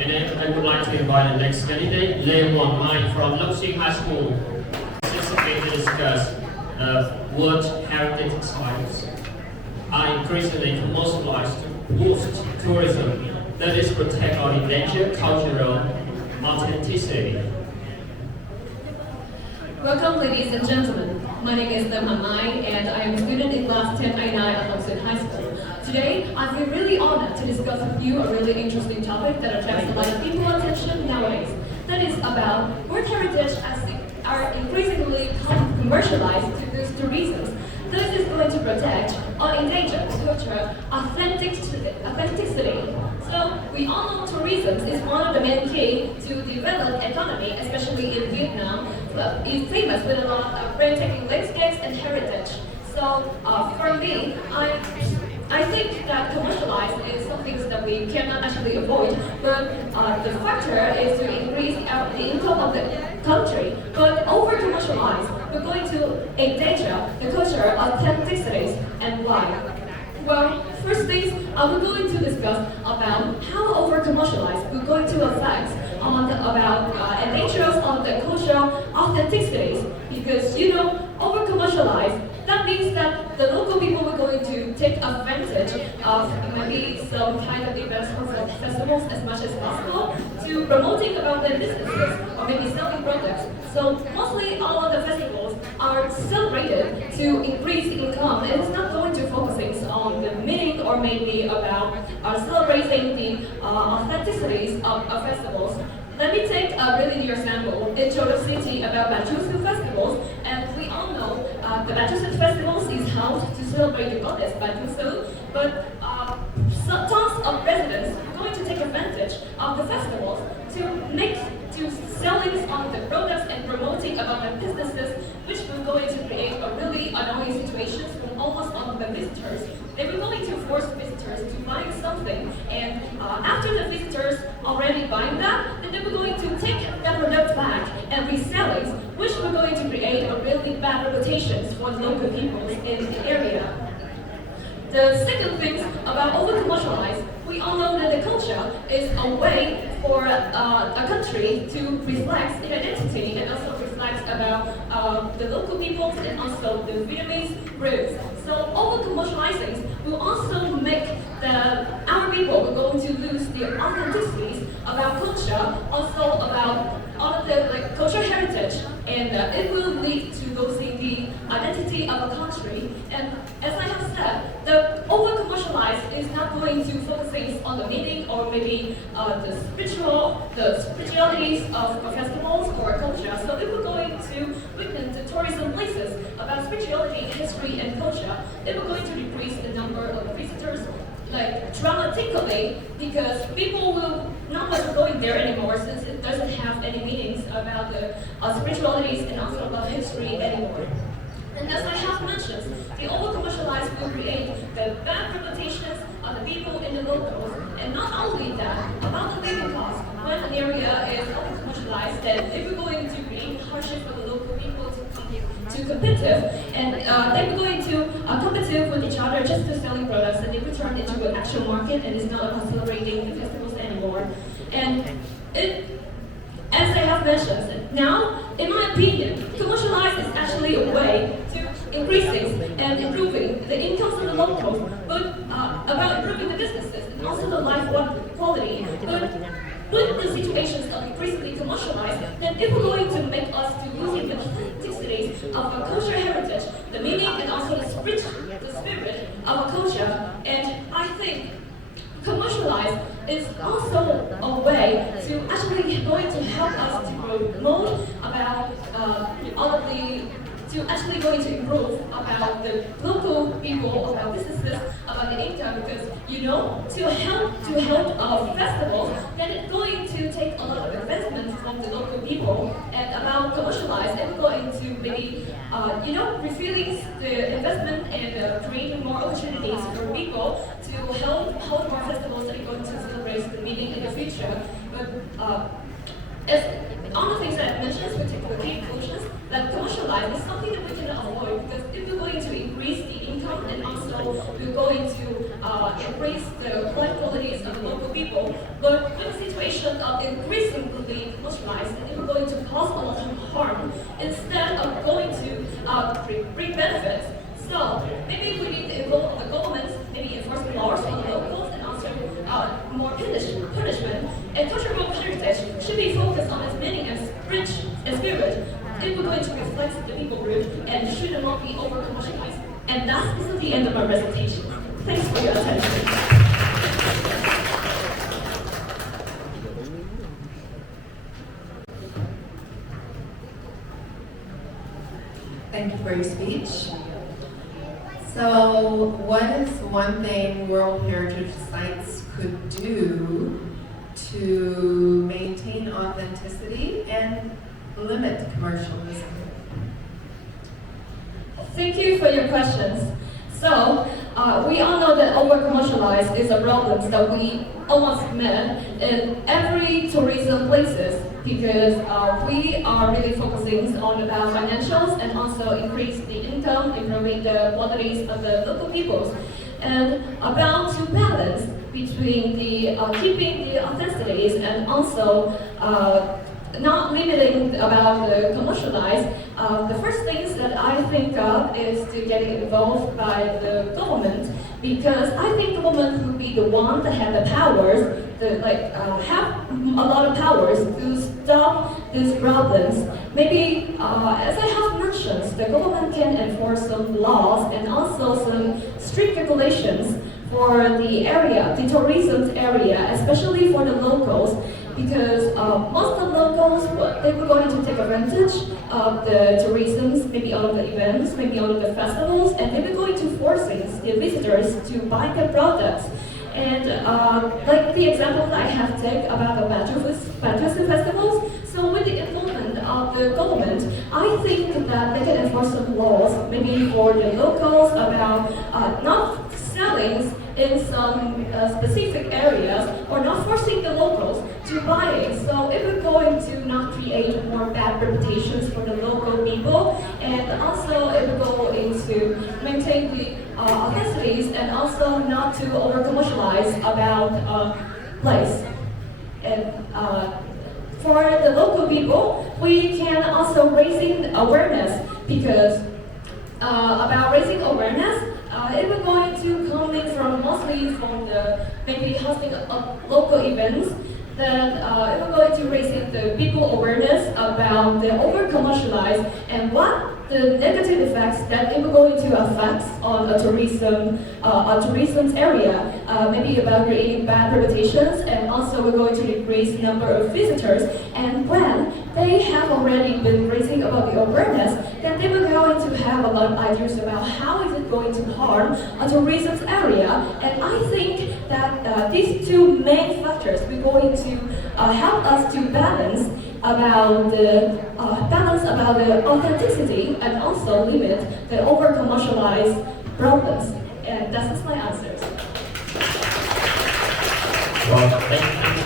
And then I would like to invite the next candidate, Hoàng from Xuyên High School, participate to discuss World Heritage Sites are increasingly commercialized to boost tourism, that is, protect our endangered cultural authenticity. Welcome, ladies and gentlemen. My name is Hoàng, and I am a student in class 1099 at Xuyên High School. Today, I feel really honored to discuss with you a really interesting topic that attracts a lot of people's attention nowadays. That is about World Heritage as they are increasingly commercialized to boost tourism. This is going to protect or endanger cultural authenticity. So we all know tourism is one of the main key to develop economy, especially in Vietnam. It's famous with a lot of breathtaking landscapes and heritage. So for me, I think that commercialize is something that we cannot actually avoid, but the factor is to increase the income of the country. But over commercialize, we're going to endanger the cultural authenticities, and why? Well, first things, we're going to discuss about how over commercialize we're going to affect on endangers of the cultural authenticities, because over commercialize, that means that the local people are going to take advantage of maybe some kind of events or festivals as much as possible to promoting about their businesses or maybe selling products. So mostly all of the festivals are celebrated to increase income, and it's not going to focusing on the meaning or maybe about celebrating the authenticities of festivals. Let me take a really new example in Jordan City about Batusu festivals, and we all know the Batusu festivals is held to celebrate the goddess Batusu, but tons of residents are going to take advantage of the festivals to selling on the products and promoting about the businesses, which will going to create a really annoying situation for almost all of the visitors. They were going to force visitors to buy something, and after the visitors already buying that, then they were going to take that product back and resell it, which were going to create a really bad reputation for local people in the area. The second thing about over-commercialize, we all know that the culture is a way for a country to reflect its identity and also reflect about the local peoples and also the Vietnamese roots. So over-commercializing will also make our people are going to lose their authenticities about culture, also about all of the cultural heritage, and it will lead to losing the identity of a country. And as I have said, the over-commercialize is not going to focus on the meaning or maybe the spiritualities of festivals or culture. So if we're going to witness the tourism places about spirituality, history, and culture, it will going to decrease the number of visitors dramatically, because people will not want to go there anymore since it doesn't have any meanings about the spiritualities and also about history anymore. And as I have mentioned, the over-commercialized will create the bad reputations of the people in the locals, and not only that, about the living costs. When an area is over-commercialized, then if we're going to create hardship for the local people to competitive, and they're going to competitive with each other just to selling products, and they will turn into an actual market, and it's not about celebrating the festivals anymore. And as I have mentioned, now, in my opinion, commercialize is actually a way to increasing and improving the incomes of the locals, but about improving the businesses and also the life quality. But with the situations of increasingly commercialized, then it will going to make us to losing the authenticity of our cultural heritage, the meaning and also the spirit of our culture. And I think commercialize is also a way to actually going to help us to promote about all of the to actually going to improve about the local people, about businesses, about the income, because to help festivals, then it's going to take a lot of investment from the local people, and about commercialize, it's going to maybe refilling the investment and creating more opportunities for people to help hold more festivals that are going to celebrate the meaning in the future. But as all the things that I mentioned, particularly conclusions, that commercialize is something that we cannot avoid, because if we're going to increase the income and also we're going to increase the life qualities of the local people, but with the situation mentioned increasingly commercialized, and it is going to cause a lot of harm instead of going to bring benefits. So maybe we need to involve the government, maybe enforcing laws on locals, and also more punishment. And cultural heritage should be focused on its meaning and rich and spirit. It will going to reflect the people group and should not be over commercialized. And that's the end of my presentation. Thanks for your attention. Thank you for your speech. So, what is one thing World Heritage Sites could do to maintain authenticity and limit commercialism? Thank you for your questions. So, we all know that over-commercialized is a problem that we almost met in every tourism places because we are really focusing on about financials and also increase the income, improving the qualities of the local peoples, and about to balance between the keeping the authenticities and also not limiting about the commercialized. The first things that I think of is to get involved by the government because I think government would be the one that have the powers to have a lot of powers to stop these problems. Maybe as I have mentioned, the government can enforce some laws and also some strict regulations for the area, the tourism area, especially for the locals. Because most of the locals, they were going to take advantage of the tourism, maybe on the events, maybe on the festivals, and they were going to force the visitors to buy their products. And like the example that I have taken about the Batu festivals, so with the involvement of the government, I think that they can enforce some laws, maybe for the locals about not selling in some specific areas or not forcing the locals to buy it. So it will going to not create more bad reputations for the local people, and also it will go into maintain the authenticities and also not to over commercialize about place. And for the local people, we can also raising awareness because about raising awareness, it will going to come in from mostly from the maybe hosting local events. Then it will going to raising the people awareness about the over commercialized and what the negative effects that it will going to affect on a tourism area. Maybe about creating bad reputations, and also we're going to decrease the number of visitors. And when they have already been raising about the awareness, then they will going to have a lot of ideas about how is it going to harm a tourism area. And I think that these two main factors will going to help us to balance about the authenticity and also limit the over commercialized problems. And that's my answers. Well, thank you.